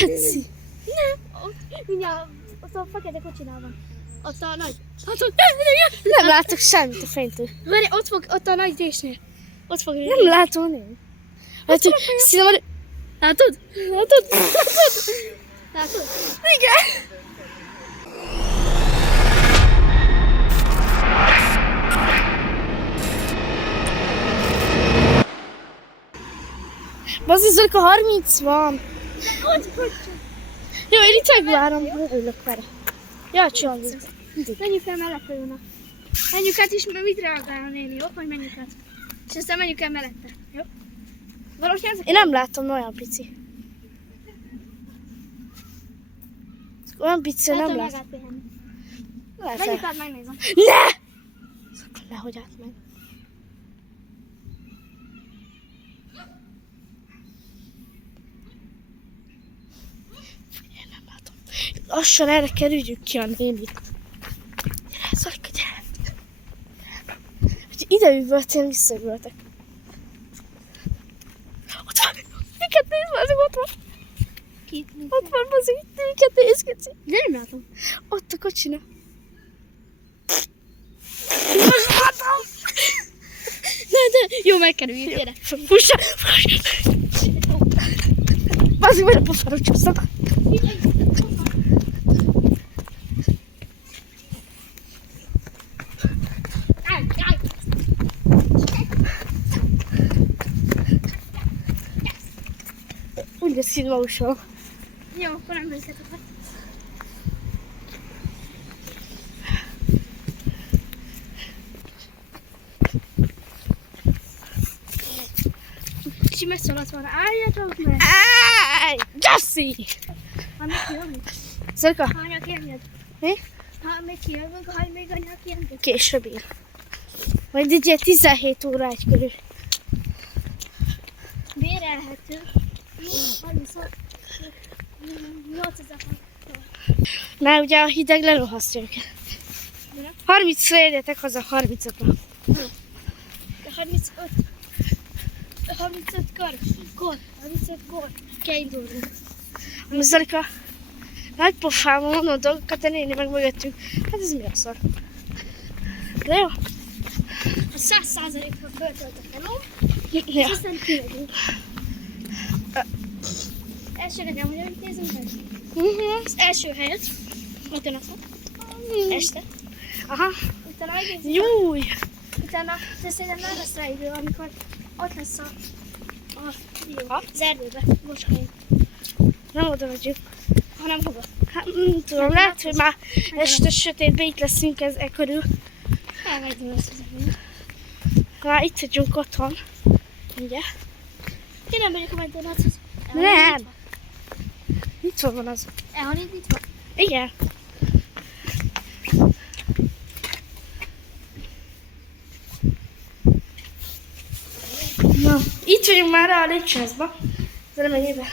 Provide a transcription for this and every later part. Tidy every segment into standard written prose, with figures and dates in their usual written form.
Geci! Mindjárt, ott a fekete kocsinál van. Ott a nagy. Nem látok semmit a fénytől. Várj, ott a nagy résnél. Ott fog Nem látom én. Látod? Szerintem... Látod? Látod? Látod? Igen! Bazzi, Zolika, 30 van. Jó, én itt megvárom. Örülök vele. Ja, csináljuk. Menjünk el mellette, Jóna. Menjünk át is, mert mit reagál a néni, jó? Hogy menjünk át. És aztán menjünk el mellette, jó? Valószínűleg ezek... Én nem látom, olyan pici. Olyan pici, nem látom. Menjünk át, megnézem. Ne! Szóval nehogy átmegy. Én nem látom. Lassan erre kerüljük ki a nénit. Gyere, Zolika, gyere! Hogyha ide üvöltél, visszaüvöltek. Ott van! Minket nézd, bazzik, ott van! Ott van, bazzik, minket nézd, Geci! De nem látom. Ott a kocsina. Most látom! De, jó, megkerüljük, gyere. Fussa! Bazzik, majd a pofára csúszok. Úgy lesz így magusom. Jó, akkor nem nézhetek meg. Kicsi megszólalt volna, álljatok meg! Jesse! Ha még kijövünk? Zolika, Ha anya kijövünk? mi? Ha még kijövünk, ha még anya kijövünk? Később ír. Majd egy ilyen 17 óra egy körül. Bérelhető. 8000 Mert ugye a hideg lerohasztja őket. 30-ra érjetek haza, 35-ra. De 35. 35 kor. 35 kor. Kell indulni. Zolika, nagy pofában mondod dolgokat, a néni meg mögöttünk. Hát ez mi a szar? De jó? A 100%-ra föltöltök, nem? Ja. És aztán kijövünk. Első legyen, hogy amit nézünk meg. Az első helyet. Ott jön a szó. Este. Aha. Utána megnézzük. Júj! Utána, de szerintem nem lesz rá idő, amikor ott lesz az erdőbe, Bocskai. Nem oda megyünk. Hanem hova? Hát nem tudom, lehet, hogy már este sötétben itt leszünk e körül. Elmegyünk lesz ezek. Már itt vagyunk otthon. Ugye? Én nem megyek a McDonald's-hoz. Nem! Nyitva van az. Elhol itt nyitva? Igen. Na, itt vagyunk már a Lépcsőházban. De nem mennyibe.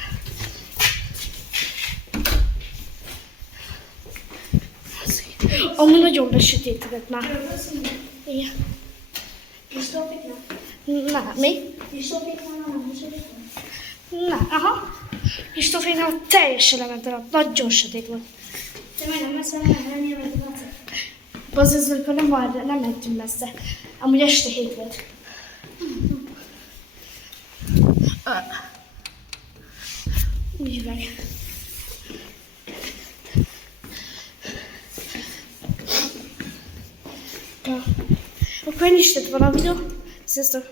Amúgy nagyon besötétedett már. Igen. És topiknak? Na, mi? És topiknak nem sötét van? Na, aha. És Tofénál teljesen lement a nap. Nagyon sötét volt. Te majdnem messze nem lenni a McDonald's-et. Bazzi, nem mentünk messze. Amúgy este 7 volt. Úgy meg. Akkor ennyi is lett volna a videó. Sziasztok!